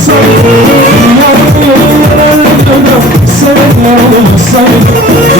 Sen, sen, sen, sen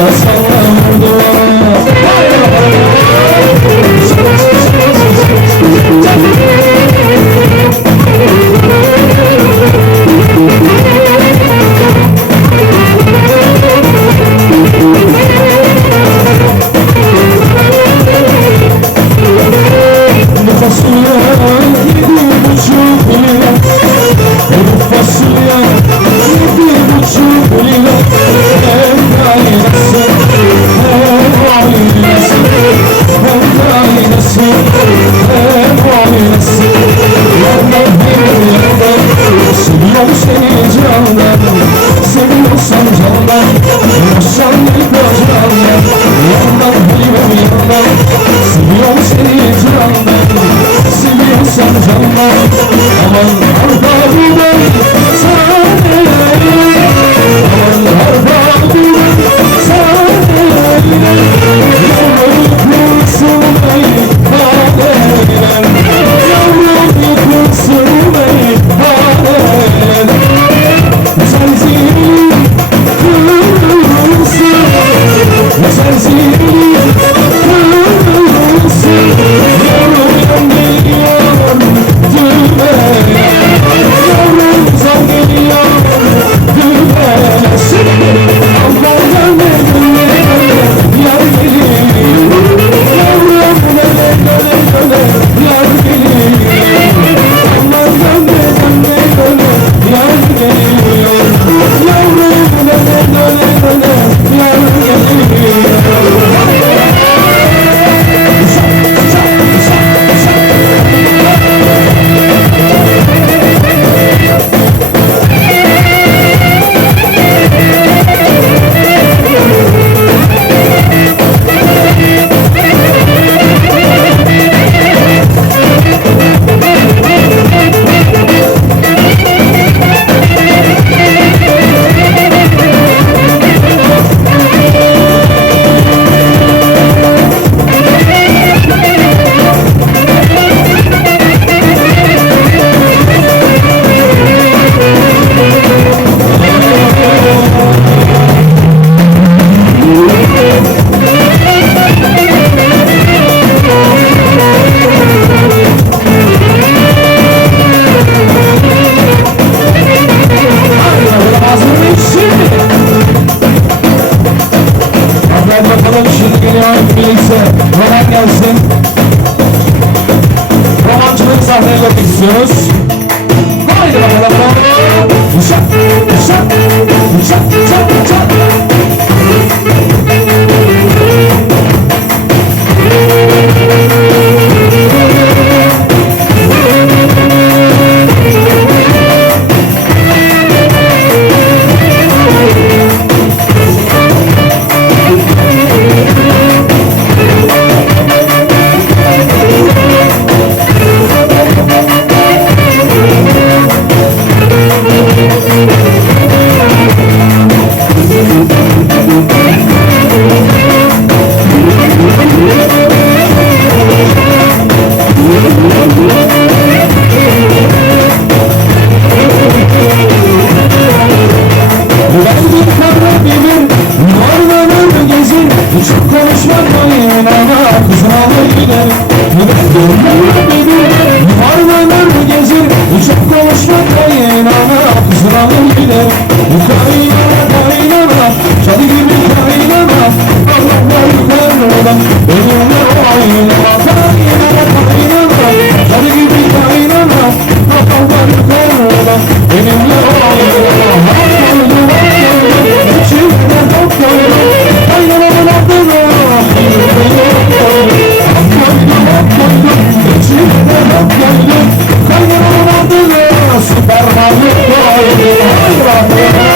cosas Oh. you. Evet bakalım şimdi geliyor Felix'e. Kolay gelsin. Romancılık sahneye görmek istiyoruz. Haydi bakalım. Uçak, uçak, uçak, uçak, uçak. Yanmayın ama kızmalı gider Yürek görmür bilir Yuvarlanır gezir Uçak konuşmaklayın ama kızmalı gider Yukarıya kaynana Çalı gibi kaynana Allah'lar yukarıda Beni Thank you.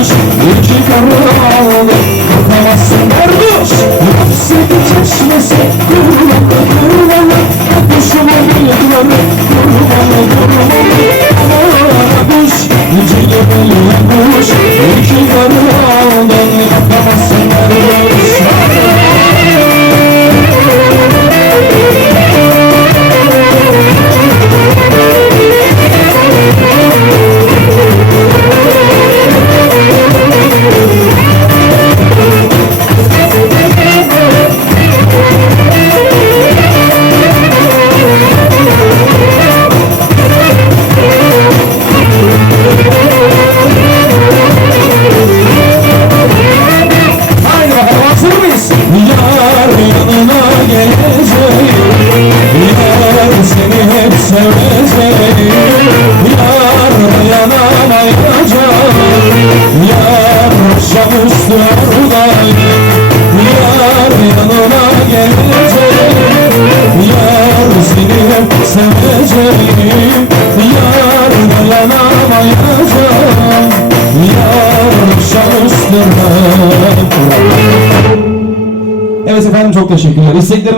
Deixa eu te kavuşturdayım Yar yanına geleceğim Yar seni seveceğim Yar dayanamayacağım Yar kavuşturdayım Evet efendim çok teşekkürler. İstekleriniz